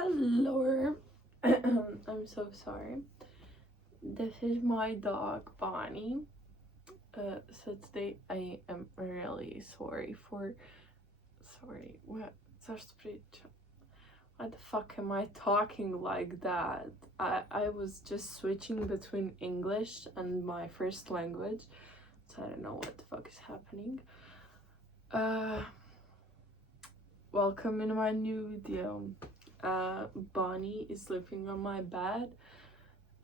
Hello. I'm so sorry. This is my dog Bonnie. So today I am really sorry. What? Why the fuck am I talking like that? I was just switching between English and my first language, so I don't know what the fuck is happening. Welcome in my new video. Bonnie is sleeping on my bed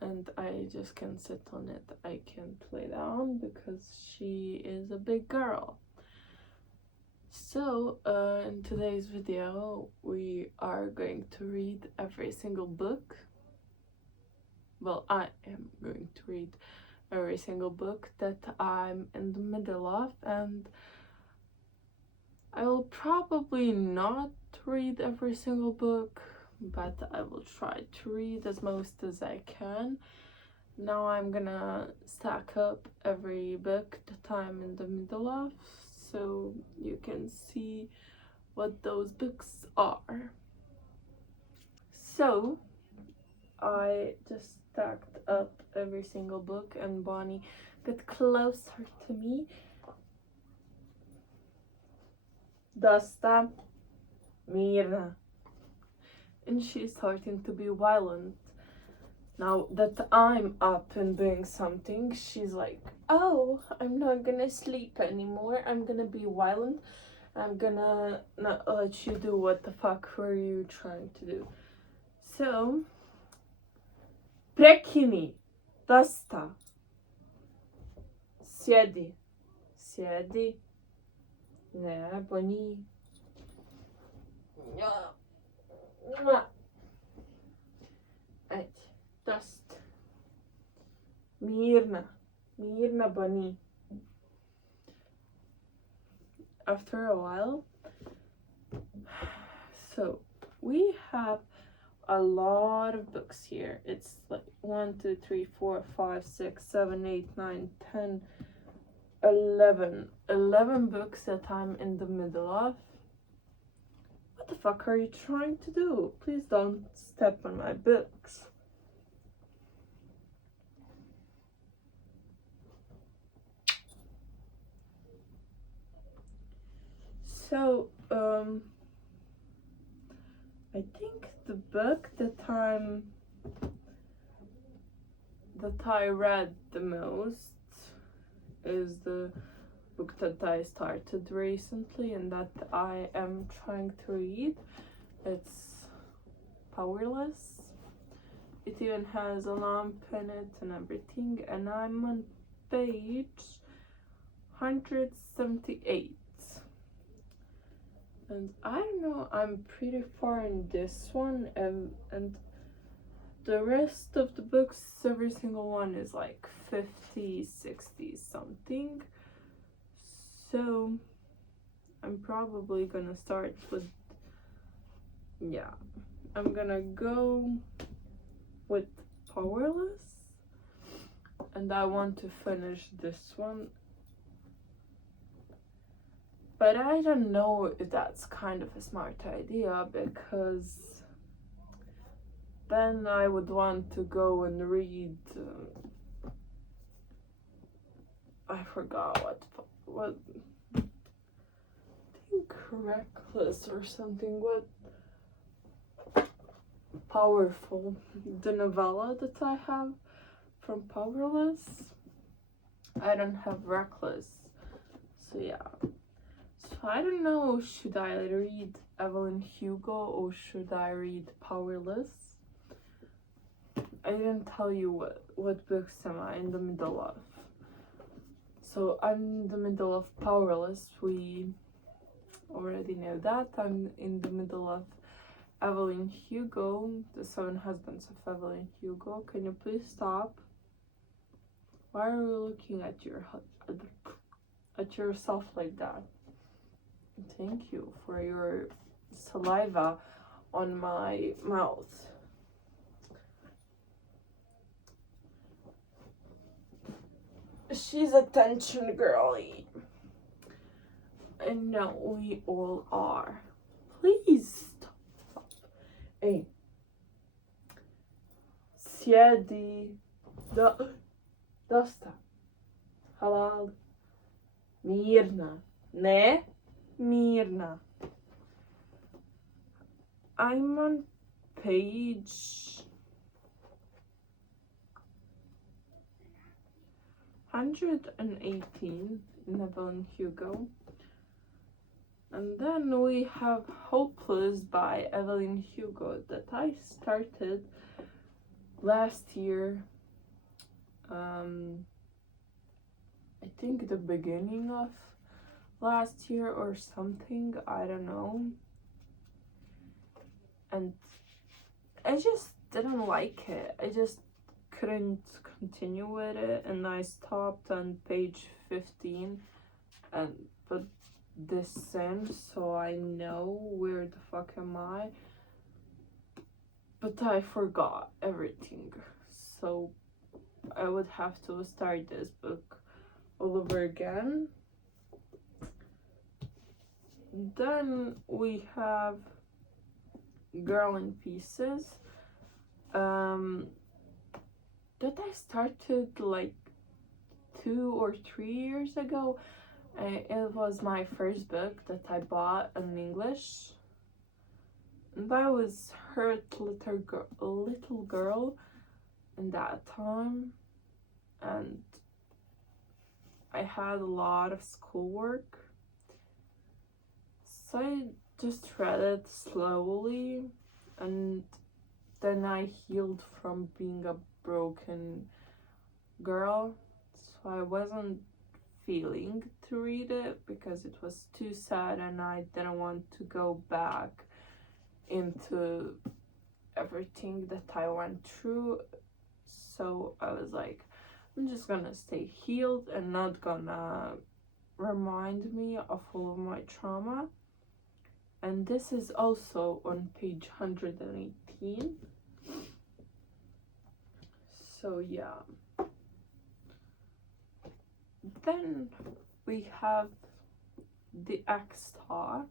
and I just can't sit on it. I can't lay down because she is a big girl. So in today's video we are going to read every single book. Well, I am going to read every single book that I'm in the middle of, and I will probably not read every single book, but I will try to read as most as I can. Now I'm gonna stack up every book that I'm in the middle of so you can see what those books are. So I just stacked up every single book and Bonnie got closer to me. Dasta, Mirna. And she's starting to be violent. Now that I'm up and doing something, she's like, oh, I'm not gonna sleep anymore. I'm gonna be violent. I'm gonna not let you do what the fuck were you trying to do. So, prekini, dosta. Siedi. Siedi. Ne, Bonnie. Ed, dust. Mirna. Mirna, Bonnie. After a while, so we have a lot of books here. It's like 1, 2, 3, 4, 5, 6, 7, 8, 9, 10, 11 books that I'm in the middle of. What the fuck are you trying to do? Please don't step on my books. So, I think the book that I read the most is the book that I started recently and that I am trying to read. It's Powerless. It even has a lamp in it and everything, and I'm on page 178. And I don't know, I'm pretty far in this one, and the rest of the books, every single one is like 50, 60 something. So I'm probably gonna start with, yeah, I'm gonna go with Powerless, and I want to finish this one. But I don't know if that's kind of a smart idea, because then I would want to go and read, I forgot what, I think Reckless or something, what, Powerful, the novella that I have from Powerless. I don't have Reckless, so yeah. So I don't know, should I read Evelyn Hugo or should I read Powerless? I didn't tell you what books am I in the middle of. So I'm in the middle of Powerless, we already know that. I'm in the middle of Evelyn Hugo, The 7 Husbands of Evelyn Hugo. Can you please stop? Why are you looking at yourself like that? Thank you for your saliva on my mouth. She's attention girly. And no, we all are. Please stop. Hey, siedi, dosta, halal, mirna, ne, mirna. I'm on page 118 in Evelyn Hugo. And then we have Hopeless by Evelyn Hugo that I started last year. I think the beginning of last year or something, I don't know. And I just didn't like it. I just couldn't continue with it, and I stopped on page 15 and put this in so I know where the fuck am I. But I forgot everything, so I would have to start this book all over again. Then we have Girl in Pieces, that I started like 2 or 3 years ago. It was my first book that I bought in English, and I was hurt little girl in that time, and I had a lot of schoolwork, so I just read it slowly, and then I healed from being a broken girl, so I wasn't feeling to read it because it was too sad and I didn't want to go back into everything that I went through. So I was like, I'm just gonna stay healed and not gonna remind me of all of my trauma. And this is also on page 118. So yeah. Then we have The Ex Talk.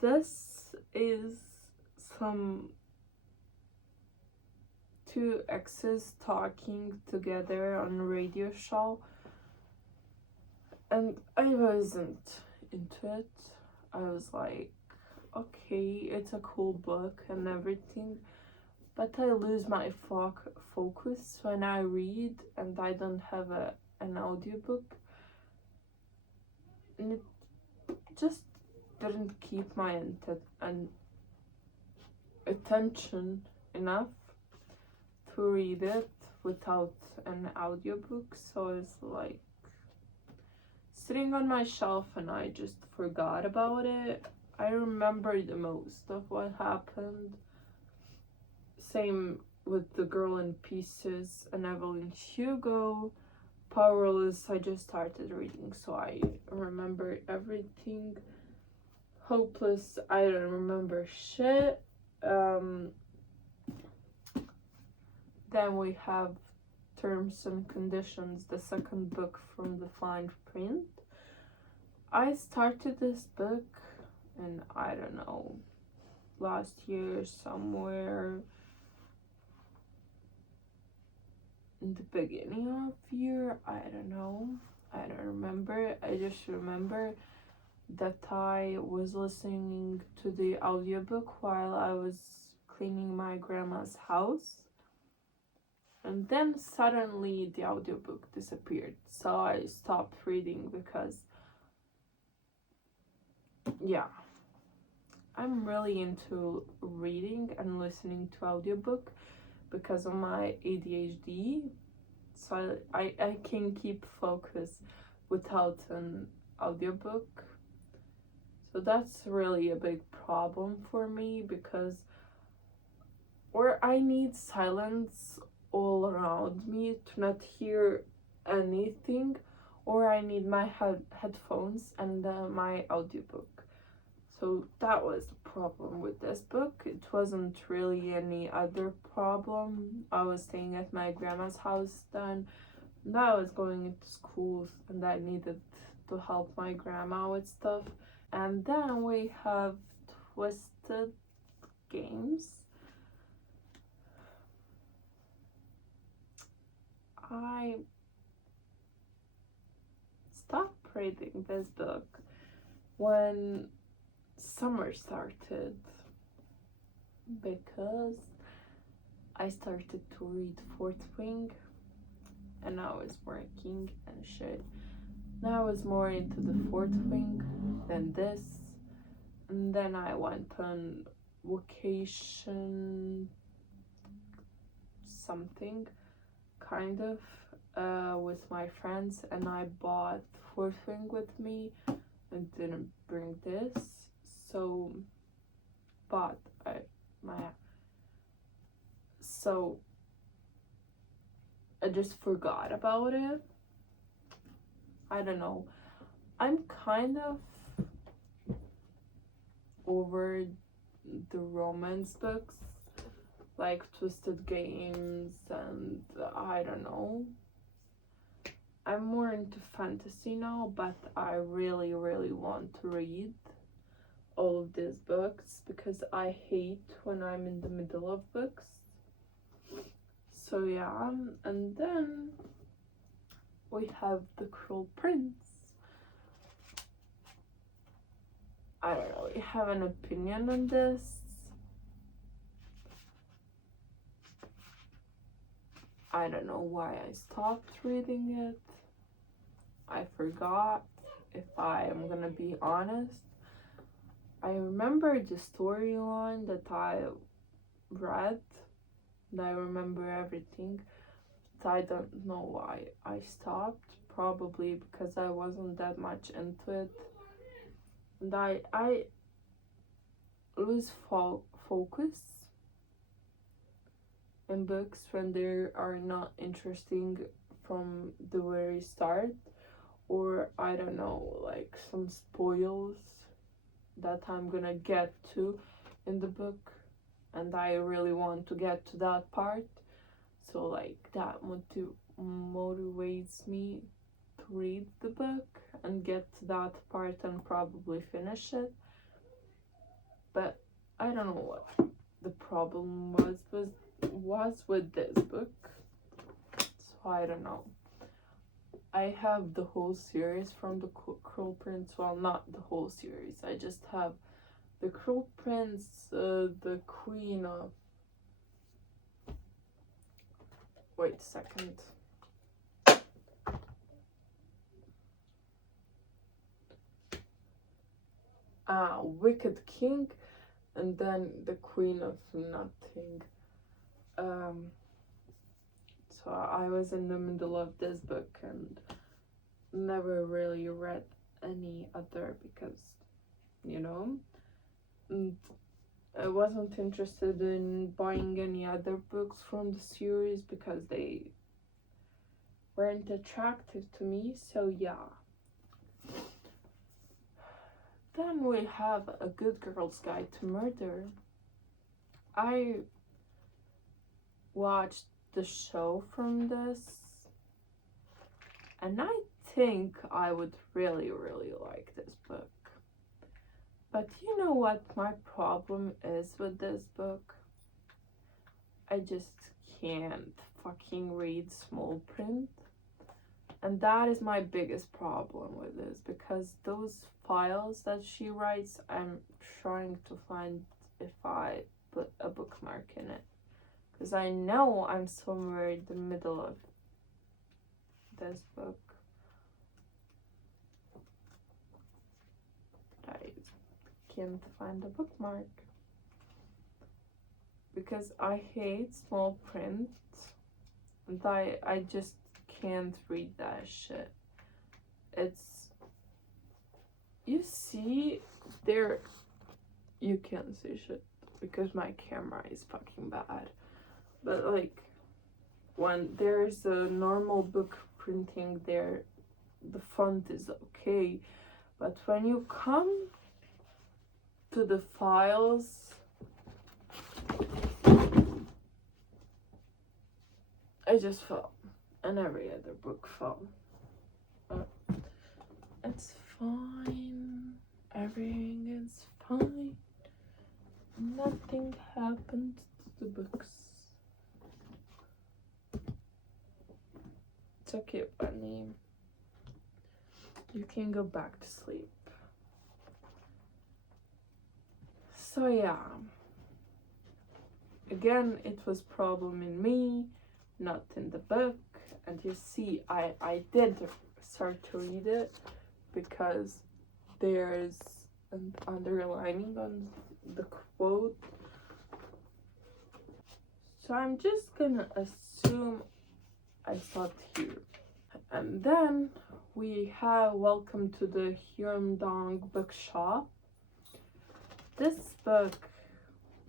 This is some two exes talking together on a radio show, and I wasn't into it. I was like, okay, it's a cool book and everything, but I lose my focus when I read and I don't have an audiobook, and it just didn't keep my attention enough to read it without an audiobook. So it's like sitting on my shelf and I just forgot about it. I remember the most of what happened. Same with The Girl in Pieces and Evelyn Hugo. Powerless, I just started reading, so I remember everything. Hopeless, I don't remember shit. Then we have Terms and Conditions, the second book from the fine print. I started this book in, I don't know, last year somewhere in the beginning of the year. I don't know. I don't remember. I just remember that I was listening to the audiobook while I was cleaning my grandma's house. And then suddenly the audiobook disappeared. So I stopped reading because, yeah, I'm really into reading and listening to audiobook because of my ADHD. So I can keep focus without an audiobook. So that's really a big problem for me because or I need silence all around me to not hear anything, or I need my headphones and my audiobook. So that was the problem with this book. It wasn't really any other problem. I was staying at my grandma's house then, and I was going into school and I needed to help my grandma with stuff. And then we have Twisted Games. reading this book when summer started, because I started to read Fourth Wing and I was working and shit. Now I was more into the Fourth Wing than this, and then I went on vacation something kind of with my friends, and I bought Fourth Wing with me and didn't bring this, so but I just forgot about it. I don't know, I'm kind of over the romance books like Twisted Games, and I don't know, I'm more into fantasy now, but I really want to read all of these books because I hate when I'm in the middle of books. So yeah, and then we have The Cruel Prince. I don't really have an opinion on this. I don't know why I stopped reading it. I forgot, if I am gonna be honest. I remember the storyline that I read, and I remember everything, but I don't know why I stopped. Probably because I wasn't that much into it, and I lose focus in books when they are not interesting from the very start, or I don't know, like some spoils that I'm gonna get to in the book, and I really want to get to that part, so like that motivates me to read the book and get to that part and probably finish it. But I don't know what the problem was with this book, so I don't know. I have the whole series from the Cruel Prince. Well, not the whole series, I just have the Cruel Prince, the Queen of... Wait a second. Wicked King, and then the Queen of Nothing. So I was in the middle of this book and never really read any other because, you know, and I wasn't interested in buying any other books from the series because they weren't attractive to me, so yeah. Then we have A Good Girl's Guide to Murder. I watched the show from this, and I think I would really like this book. But you know what my problem is with this book? I just can't fucking read small print. And that is my biggest problem with this, because those files that she writes, I'm trying to find if I put a bookmark in it, because I know I'm somewhere in the middle of this book. But I can't find a bookmark because I hate small print, and I just can't read that shit. It's, you see there, you can't see shit because my camera is fucking bad, but like when there's a normal book printing there, the font is okay, but when you come to the files, I just fell, and every other book fell. It's fine, everything is fine, nothing happened to the books. It's okay, bunny. you can go back to sleep. So yeah, again, it was problem in me, not in the book. And you see, I did start to read it because there's an underlining on the quote. So I'm just gonna assume I stopped here. And then we have Welcome to the Hyundong Bookshop. This book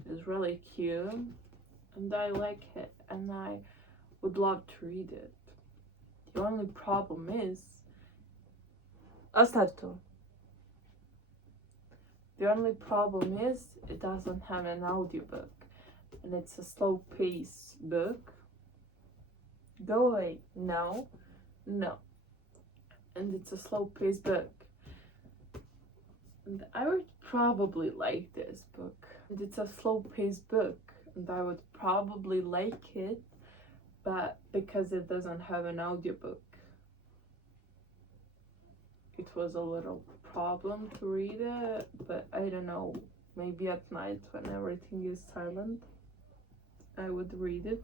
is really cute and I like it and I would love to read it. The only problem is the only problem is it doesn't have an audiobook and it's a slow paced book. Go away. No. And it's a slow paced book. And I would probably like this book. And it's a slow paced book and I would probably like it, but because it doesn't have an audiobook, it was a little problem to read it. But I don't know, maybe at night when everything is silent I would read it.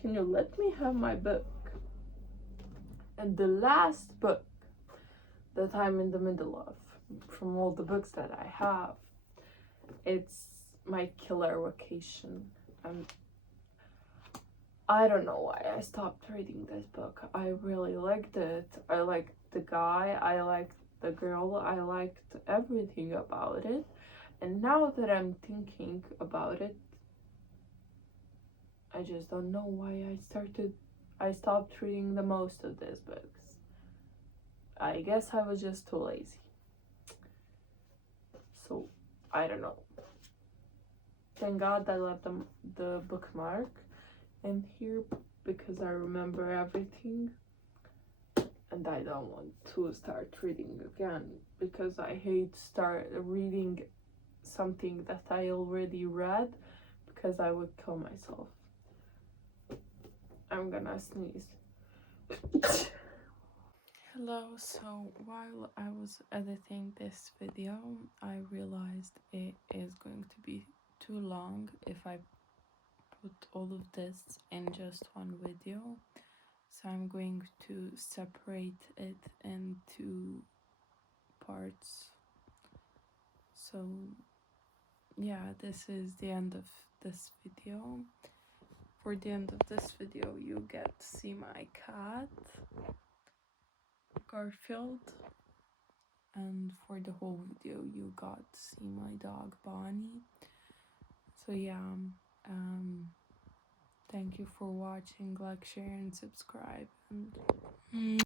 Can you let me have my book? And the last book that I'm in the middle of, from all the books that I have, it's My Killer Vacation. And I don't know why I stopped reading this book. I really liked it. I liked the guy, I liked the girl, I liked everything about it. And now that I'm thinking about it, I just don't know why I stopped reading the most of these books. I guess I was just too lazy. So, I don't know. Thank God I left the bookmark in here because I remember everything. And I don't want to start reading again because I hate start reading something that I already read because I would kill myself. I'm gonna sneeze. Hello, so while I was editing this video, I realized it is going to be too long if I put all of this in just one video. So I'm going to separate it into parts. So yeah, this is the end of this video. For the end of this video, you get to see my cat, Garfield. And for the whole video, you got to see my dog, Bonnie. So yeah, thank you for watching. Like, share, and subscribe. And